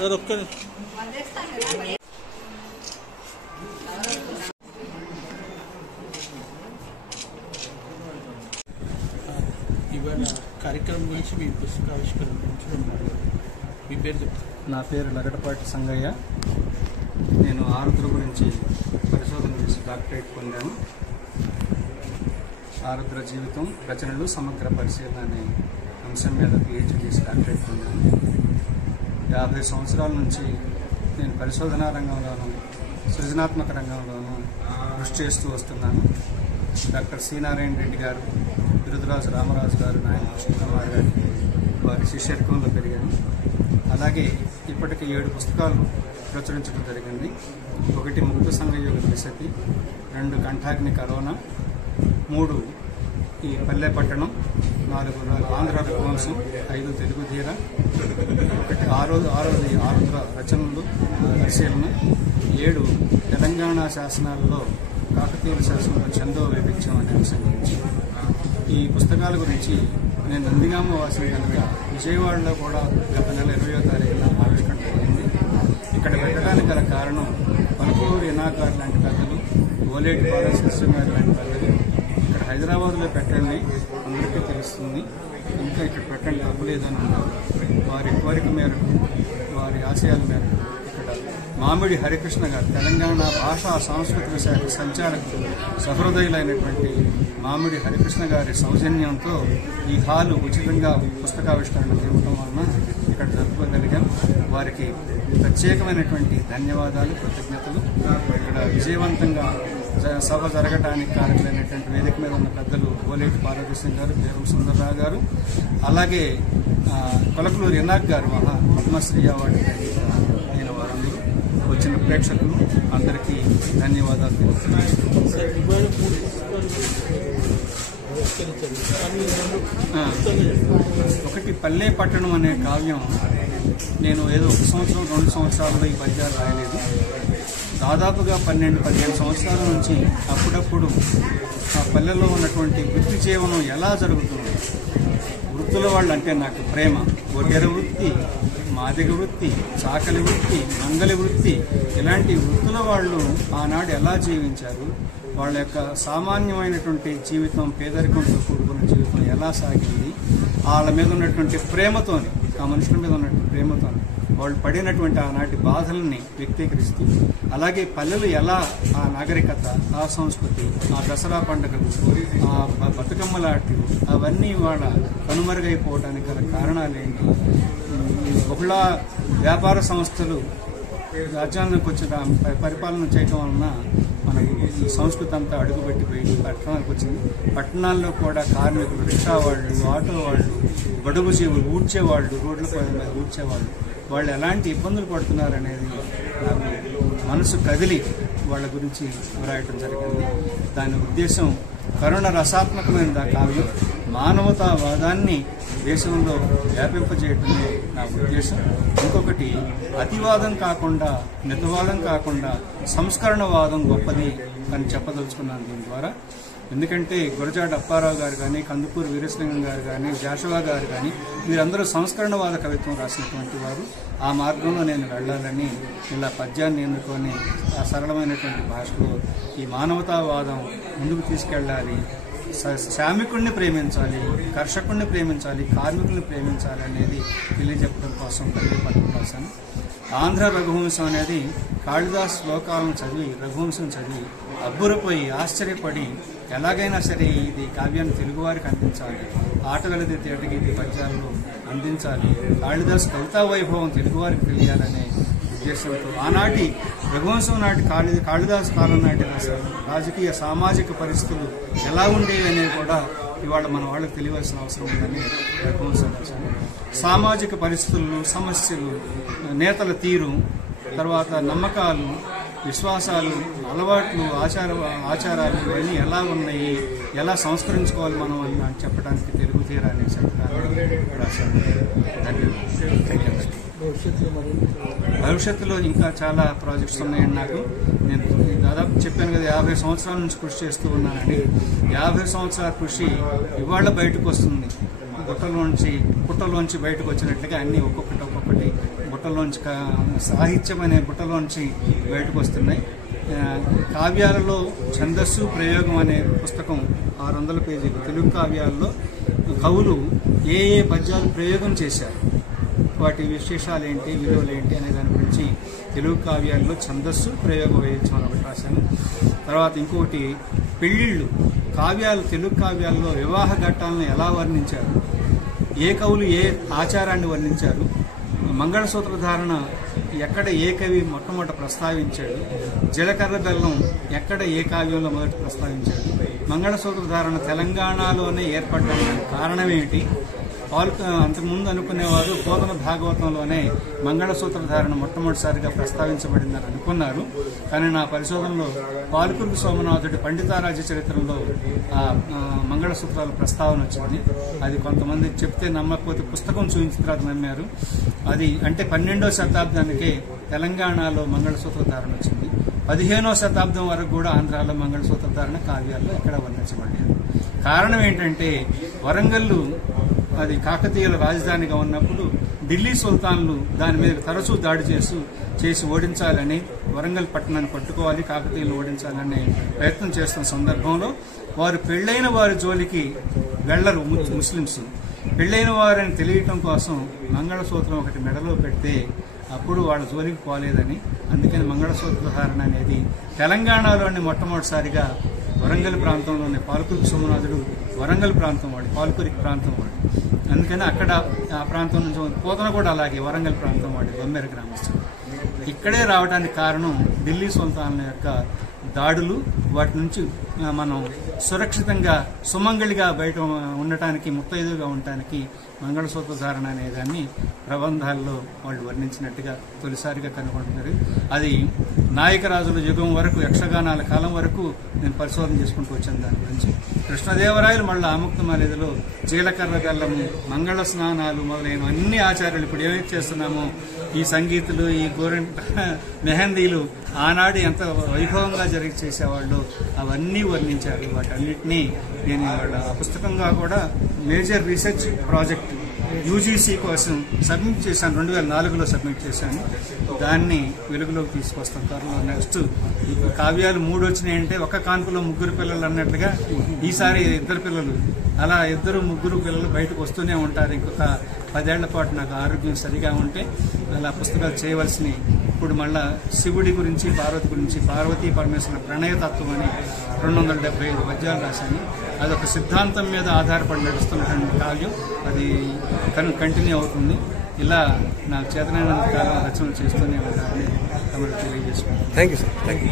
ఇవాళ కార్యక్రమం గురించి మీ పుస్తకావిష్కరణ గురించి మీ పేరు చెప్తారు. నా పేరు లగడపాటి సంగయ్య. నేను ఆరుద్ర గురించి పరిశోధన చేసి డాక్టరేట్ పొందాను. ఆరుద్ర జీవితం రచనలు సమగ్ర పరిశీలన అనే అంశం మీద PhD చేసి డాక్టరేట్ పొందాను. 50 సంవత్సరాల నుంచి నేను పరిశోధనా రంగంలోనూ సృజనాత్మక రంగంలోనూ కృషి చేస్తూ వస్తున్నాను. డాక్టర్ సి నారాయణ రెడ్డి గారు, బిరుదురాజు రామరాజు గారు, నాయన కృష్ణకుమార్ గారు వారి శిష్యర్కంలో పెరిగాను. అలాగే ఇప్పటికి 7 పుస్తకాలు ప్రచురించడం జరిగింది. 1 ముక్త సంఘయుగ విశతి, 2 కంఠాగ్ని కరోనా, 3 ఈ పల్లె పట్టణం, 4 ఆంధ్ర రఘువంశం, 5 తెలుగు ధీర, 1 ఆరోది ఆరుద్ర రచనలు పరిశీలన, 7 తెలంగాణ శాసనాలలో కాకతీయుల శాసనంలో చందో వైవిధ్యం అనే అంశం గురించి. ఈ పుస్తకాల గురించి నేను నందిగామ వాసిని కనుక విజయవాడలో కూడా గత నెల 20వ తారీఖున ఆవిష్కరణ జరిగింది. ఇక్కడ పెట్టడానికి గల కారణం పలుకూరు ఎనాకార్ లాంటి పెద్దలు, ఓలేటి పాలకృష్ణ గారు లాంటి పెద్దలు ఇక్కడ హైదరాబాద్లో పెట్టండి, అందరికీ తెలుస్తుంది, ఇంకా ఇక్కడ పెట్టండి తప్పలేదని అన్నారు. వారి కోరిక మేరకు, వారి ఆశయాల మేరకు ఇక్కడ మామిడి హరికృష్ణ గారు, తెలంగాణ భాషా సాంస్కృతిక శాఖ సంచాలకులు, సహృదయులైనటువంటి మామిడి హరికృష్ణ గారి సౌజన్యంతో ఈ హాలు ఉచితంగా పుస్తకావిష్కరణ ఇవ్వడం వలన ఇక్కడ జరుపుకోగలిగాం. వారికి ప్రత్యేకమైనటువంటి ధన్యవాదాలు, కృతజ్ఞతలు. ఇక్కడ విజయవంతంగా సభ జరగటానికి కారకులైనటువంటి వేదిక మీద ఉన్న పెద్దలు ఓలేటి పార్వతీశం గారు, బేరం సుందరరావు గారు, అలాగే కొలకలూరు ఎనాక్ గారు, పద్మశ్రీ అవార్డు అయిన వారందరూ, వచ్చిన ప్రేక్షకులు అందరికీ ధన్యవాదాలు తెలుపుతున్నాను. ఒకటి పల్లె పట్టణం అనే కావ్యం నేను ఏదో 1 సంవత్సరం 2 సంవత్సరాల్లో ఈ పద్యాలు రాయలేదు. దాదాపుగా 12-15 సంవత్సరాల నుంచి అప్పుడప్పుడు ఆ పల్లెల్లో ఉన్నటువంటి వృత్తి జీవనం ఎలా జరుగుతుంది, వృత్తుల వాళ్ళు అంటే నాకు ప్రేమ, ఒడ్డెర వృత్తి, మాదిగ వృత్తి, చాకలి వృత్తి, మంగలి వృత్తి, ఇలాంటి వృత్తుల వాళ్ళు ఆనాడు ఎలా జీవించారు, వాళ్ళ యొక్క సామాన్యమైనటువంటి జీవితం, పేదరికంతో కూడుకున్న జీవితం ఎలా సాగింది, వాళ్ళ మీద ఉన్నటువంటి ప్రేమతోని, ఆ మనుషుల మీద ఉన్నటువంటి ప్రేమతోని వాళ్ళు పడినటువంటి ఆనాటి బాధల్ని వ్యక్తీకరిస్తూ, అలాగే పల్లెలు ఎలా ఆ నాగరికత, ఆ సంస్కృతి, ఆ దసరా పండుగలు, ఆ బతుకమ్మలాటలు అవన్నీ వాళ్ళ కనుమరుగైపోవడానికి గల కారణాలేంటి, బహుళ వ్యాపార సంస్థలు రాజ్యాంగానికి వచ్చిన పరిపాలన చేయడం వలన మనకి ఈ సంస్కృతి అంతా అడుగుపెట్టిపోయి పట్టణానికి వచ్చింది. పట్టణాల్లో కూడా కార్మికులు, రిక్షా వాళ్ళు, ఆటో వాళ్ళు, బడుగు జీవులు, ఊడ్చేవాళ్ళు, రోడ్ల మీద ఊడ్చేవాళ్ళు, వాళ్ళు ఎలాంటి ఇబ్బందులు పడుతున్నారనేది నాకు మనసు కదిలి వాళ్ళ గురించి వ్రాయటం జరిగింది. దాని ఉద్దేశం కరుణ రసాత్మకమైన కావ్యం, మానవతావాదాన్ని దేశంలో వ్యాపింపజేయటమే నా ఉద్దేశం. ఇంకొకటి అతివాదం కాకుండా, మితవాదం కాకుండా సంస్కరణవాదం గొప్పది అని చెప్పదలుచుకున్నాను దీని ద్వారా. ఎందుకంటే గురజాడ అప్పారావు గారు కానీ, కందుకూరు వీరేశలింగం గారు కానీ, జాషువా గారు కానీ వీరందరూ సంస్కరణవాద కవిత్వం రాసినటువంటి వారు. ఆ మార్గంలో నేను వెళ్ళాలని ఇలా పద్యాన్ని ఎన్నుకొని ఆ సరళమైనటువంటి భాషలో ఈ మానవతావాదం ముందుకు తీసుకెళ్ళాలి, శ్రామికుడిని ప్రేమించాలి, కర్షకుడిని ప్రేమించాలి, కార్మికుల్ని ప్రేమించాలి అనేది తెలియజెప్పడం కోసం పద్యం రాశాను. ఆంధ్ర రఘువంశం అనేది కాళిదాస్ శ్లోకాలను చదివి, రఘువంశం చదివి అబ్బురపోయి ఆశ్చర్యపడి ఎలాగైనా సరే ఇది కావ్యాన్ని తెలుగువారికి అందించాలి, ఆటగలది తేటగీతి పద్యాలను అందించాలి, కాళిదాస్ కవితా వైభవం తెలుగువారికి తెలియాలనే ఉద్దేశంతో ఆనాటి రఘువంశం నాటి కాళిదాస్ కాలం నాటి రాజకీయ సామాజిక పరిస్థితులు ఎలా ఉండేవి అనేవి కూడా ఇవాళ మన వాళ్ళకి తెలియాల్సిన అవసరం ఉందని రఘువంశం రాశాను. సామాజిక పరిస్థితులు, సమస్యలు, నేతల తీరు, తర్వాత నమ్మకాలు, విశ్వాసాలు, అలవాట్లు, ఆచారాలు ఇవన్నీ ఎలా ఉన్నాయి, ఎలా సంస్కరించుకోవాలి మనం అని చెప్పడానికి తెలుగు తీరాన్ని చెప్పడానికి రాశాను. భవిష్యత్తులో ఇంకా చాలా ప్రాజెక్ట్స్ ఉన్నాయండి నాకు. నేను దాదాపు చెప్పాను కదా 50 సంవత్సరాల నుంచి కృషి చేస్తూ ఉన్నానండి. 50 సంవత్సరాల కృషి ఇవాళ బయటకు వస్తుంది. పుట్టలోంచి బయటకు వచ్చినట్లుగా అన్నీ ఒక్కొక్కటి బుట్టలోంచి సాహిత్యం అనే బుట్టలోంచి బయటకు వస్తున్నాయి. కావ్యాలలో ఛందస్సు ప్రయోగం అనే పుస్తకం 600 పేజీలు. తెలుగు కావ్యాలలో కవులు ఏ పద్యాలు ప్రయోగం చేశారు, వాటి విశేషాలు ఏంటి, విలువలు ఏంటి అనే దాని గురించి తెలుగు కావ్యాల్లో ఛందస్సు ప్రయోగ వైవిధ్యం ఒకటి రాశాను. తర్వాత ఇంకొకటి పెళ్లిళ్ళు కావ్యాలు, తెలుగు కావ్యాల్లో వివాహ ఘట్టాలను ఎలా వర్ణించారు, ఏ కవులు ఏ ఆచారాన్ని వర్ణించారు, మంగళసూత్ర ధారణ ఎక్కడ ఏ కవి మొట్టమొదట ప్రస్తావించాడు, జీలకర్ర బెల్లం ఎక్కడ ఏ కావ్యంలో మొదట ప్రస్తావించాడు, మంగళసూత్ర ధారణ తెలంగాణలోనే ఏర్పడడానికి కారణం ఏమిటి, అంతకుముందు అనుకునేవారు పోతన భాగవతంలోనే మంగళసూత్ర ధారణ మొట్టమొదటిసారిగా ప్రస్తావించబడిందని అనుకున్నారు. కానీ నా పరిశోధనలో పాల్కురికి సోమనాథుడి పండితారాజ్య చరిత్రలో ఆ మంగళసూత్రాల ప్రస్తావన వచ్చింది. అది కొంతమంది చెప్తే నమ్మకపోతే పుస్తకం చూపించిన తర్వాత నమ్మారు. అది అంటే 12వ శతాబ్దానికే తెలంగాణలో మంగళసూత్ర ధారణ వచ్చింది. 15వ శతాబ్దం వరకు కూడా ఆంధ్రాలో మంగళసూత్ర ధారణ కావ్యాల్లో ఎక్కడ వర్ణించబడలేదు. కారణం ఏంటంటే వరంగల్లు అది కాకతీయుల రాజధానిగా ఉన్నప్పుడు ఢిల్లీ సుల్తాన్లు దాని మీద తరచూ దాడి చేసి ఓడించాలని, వరంగల్ పట్టణాన్ని పట్టుకోవాలి, కాకతీయులను ఓడించాలనే ప్రయత్నం చేస్తున్న సందర్భంలో వారు పెళ్లైన వారి జోలికి వెళ్లరు. ముస్లింస్ పెళ్లైన వారిని తెలియటం కోసం మంగళసూత్రం ఒకటి మెడలో పెడితే అప్పుడు వాళ్ళ జోలికి పోలేదని, అందుకని మంగళసూత్ర ధారణ అనేది తెలంగాణలోని మొట్టమొదటిసారిగా వరంగల్ ప్రాంతంలోనే పాల్కురికి సోమనాథుడు వరంగల్ ప్రాంతం వాడు, పాల్కురికి ప్రాంతం వాడు. అందుకని అక్కడ ఆ ప్రాంతం నుంచి పోతన కూడా అలాగే వరంగల్ ప్రాంతం వాడు, బొమ్మెర గ్రామస్తుడు. ఇక్కడే రావడానికి కారణం ఢిల్లీ సుల్తాన్ల యొక్క దాడులు. వాటి నుంచి మనం సురక్షితంగా సుమంగళిగా బయట ఉండటానికి, ముత్తైదుగా ఉండటానికి మంగళసూత్ర ధారణ అనే దాన్ని ప్రబంధాల్లో వాళ్ళు వర్ణించినట్టుగా తొలిసారిగా కనుగొంటున్నారు. అది నాయకరాజుల యుగం వరకు, యక్షగానాల కాలం వరకు నేను పరిశోధన చేసుకుంటూ వచ్చాను దాని గురించి. కృష్ణదేవరాయలు మళ్ళీ ఆముక్తమాలేదలో జీలకర్ర బెల్లము, మంగళ స్నానాలు మొదలైన అన్ని ఆచారాలు ఇప్పుడు ఏమైతే చేస్తున్నామో, ఈ సంగీతులు, ఈ గోరెంట మెహందీలు ఆనాడు ఎంత వైభవంగా చేసేవాళ్ళు అవన్నీ వర్ణించారు. వాటన్నిటినీ నేను ఆ పుస్తకంగా కూడా మేజర్ రీసెర్చ్ ప్రాజెక్ట్ యూజీసీ కోసం సబ్మిట్ చేశాను. 2004లో సబ్మిట్ చేశాను. దాన్ని వెలుగులోకి తీసుకొస్తాం త్వరలో. నెక్స్ట్ ఇప్పుడు కావ్యాలు 3 వచ్చినాయంటే ఒక కాన్పులో 3 పిల్లలు అన్నట్లుగా ఈసారి 2 పిల్లలు, అలా 2-3 పిల్లలు బయటకు వస్తూనే ఉంటారు. ఇంకొక 10 ఏళ్ల పాటు నాకు ఆరోగ్యం సరిగా ఉంటే అలా పుస్తకాలు చేయవలసినవి. ఇప్పుడు మళ్ళా శివుడి గురించి, పార్వతి గురించి, పార్వతీ పరమేశ్వర ప్రణయతత్వం అని 275 పద్యాలు రాశాను. అదొక సిద్ధాంతం మీద ఆధారపడి నడుస్తున్నటువంటి కావ్యం. అది కంటిన్యూ అవుతుంది. ఇలా నాకు చేతనైనంత కాలం రచనలు చేస్తూనే ఉంటానని తమకు తెలియజేసుకుంటాను. Thank you sir. Thank you.